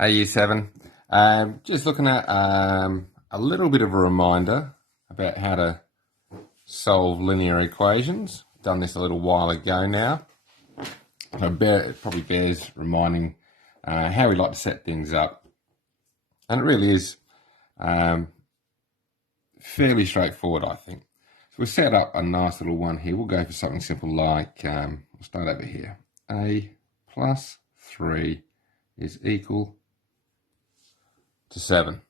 Hey, Year 7. Just looking at a little bit of a reminder about how to solve linear equations. Done this a little while ago now. So it probably bears reminding how we like to set things up. And it really is fairly straightforward, I think. So we'll set up a nice little one here. We'll go for something simple like, we'll start over here. A plus 3 is equal to 7.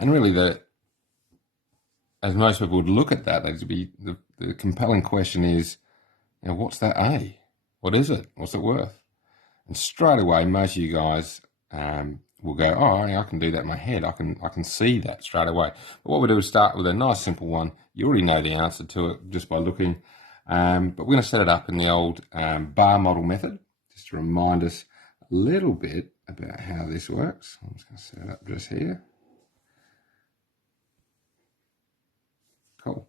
And really, as most people would look at that, the compelling question is, what's that A? What is it? What's it worth? And straight away, most of you guys will go, oh, I can do that in my head. I can see that straight away. But what we do is start with a nice simple one. You already know the answer to it just by looking. But we're going to set it up in the old bar model method, just to remind us a little bit about how this works. I'm just going to set it up just here. Cool.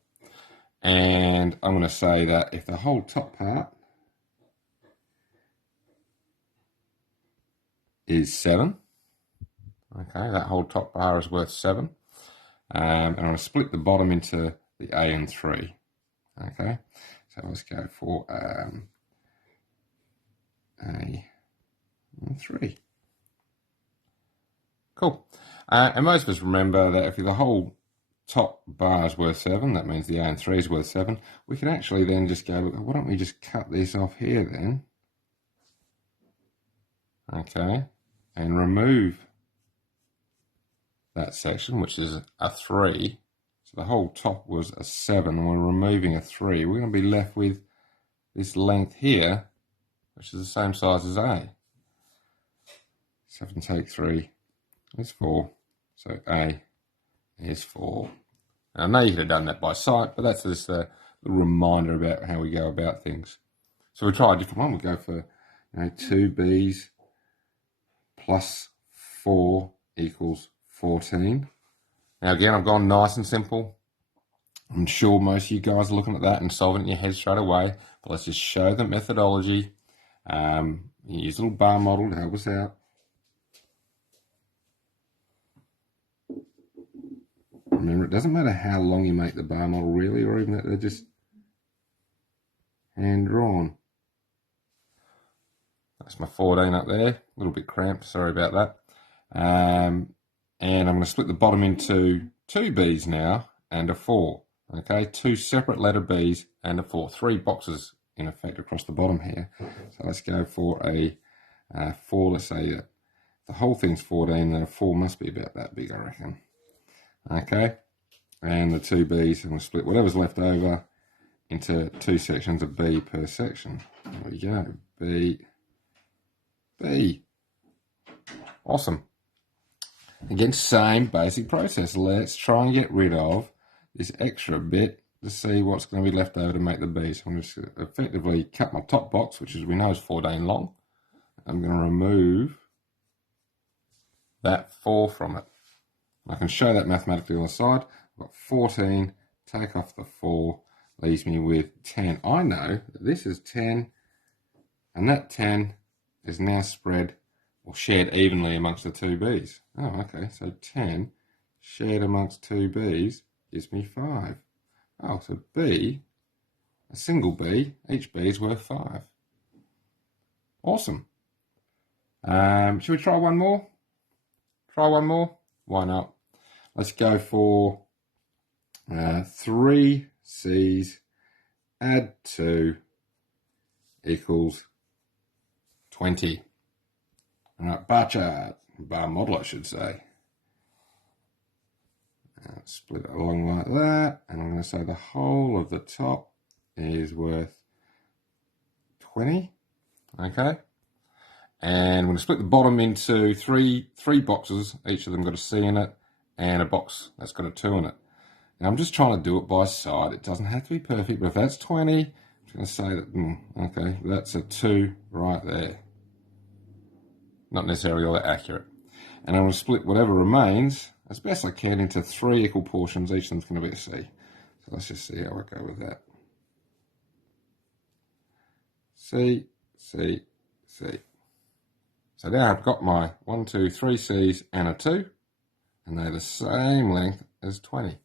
And I'm going to say that if the whole top part is 7, okay, that whole top bar is worth 7. And I'm going to split the bottom into the A and 3. Okay, so let's go for A and 3. Cool. And most of us remember that if the whole top bar is worth 7, that means the A and 3 is worth 7. We can actually then just go, why don't we just cut this off here then? Okay, and remove that section, which is a 3. So the whole top was a 7, and we're removing a 3. We're going to be left with this length here, which is the same size as A. 7 take 3 is 4. So A is 4. And I know you could have done that by sight, but that's just a little reminder about how we go about things. So we try a different one. We go for 2B's plus 4 equals 14. Now again, I've gone nice and simple. I'm sure most of you guys are looking at that and solving it in your head straight away, but let's just show the methodology. Use a little bar model to help us out. Remember, it doesn't matter how long you make the bar model really, or even that they're just hand drawn. That's my 14 up there, a little bit cramped, sorry about that. And I'm going to split the bottom into 2 B's now and a 4. Okay, 2 separate letter B's and a 4. 3 boxes in effect across the bottom here. So let's go for a 4. Let's say that the whole thing's 14, then a 4 must be about that big, I reckon. Okay, and the 2 B's, I'm going to split whatever's left over into 2 sections of B per section. There we go, B, B. Awesome. Again, same basic process. Let's try and get rid of this extra bit to see what's going to be left over to make the B. So I'm just going to effectively cut my top box, which as we know is 14 long. I'm going to remove that 4 from it. I can show that mathematically on the side. I've got 14, take off the 4, leaves me with 10. I know that this is 10, and that 10 is now spread or shared evenly amongst the 2 B's. Oh, okay, so 10 shared amongst 2 B's gives me 5. Oh, so B, a single B, each B is worth 5. Awesome. Should we try one more? Try one more? Why not? Let's go for 3 C's add 2 equals 20. All right, bar chart, bar model, I should say. Split it along like that, and I'm going to say the whole of the top is worth 20. Okay, and I'm going to split the bottom into three boxes. Each of them got a C in it, and a box that's got a 2 in it. Now I'm just trying to do it by sight. It doesn't have to be perfect, but if that's 20, I'm just going to say that, okay, that's a 2 right there. Not necessarily all that accurate. And I'm going to split whatever remains as best I can into 3 equal portions. Each of them's going to be a C. So let's just see how I go with that. C, C, C. So now I've got my 1, 2, 3 C's and a 2, and they're the same length as 20.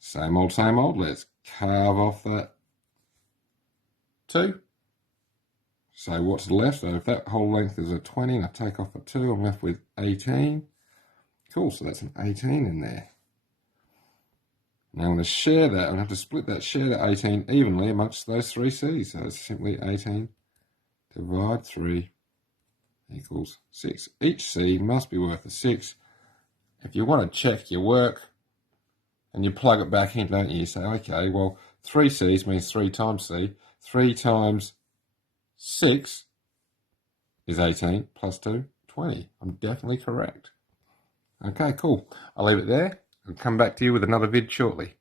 Same old, let's carve off that 2. So what's left? So if that whole length is a 20 and I take off a 2, I'm left with 18. Cool, so that's an 18 in there. Now I'm going to share that, I'm going to have to split that, share that 18 evenly amongst those 3 C's. So it's simply 18 divide 3 equals 6. Each C must be worth a 6. If you want to check your work, and you plug it back in, don't you? You say, okay, well, 3 C's means 3 times C. 3 times 6 is 18, plus 2, 20. I'm definitely correct. Okay, cool. I'll leave it there. I'll come back to you with another vid shortly.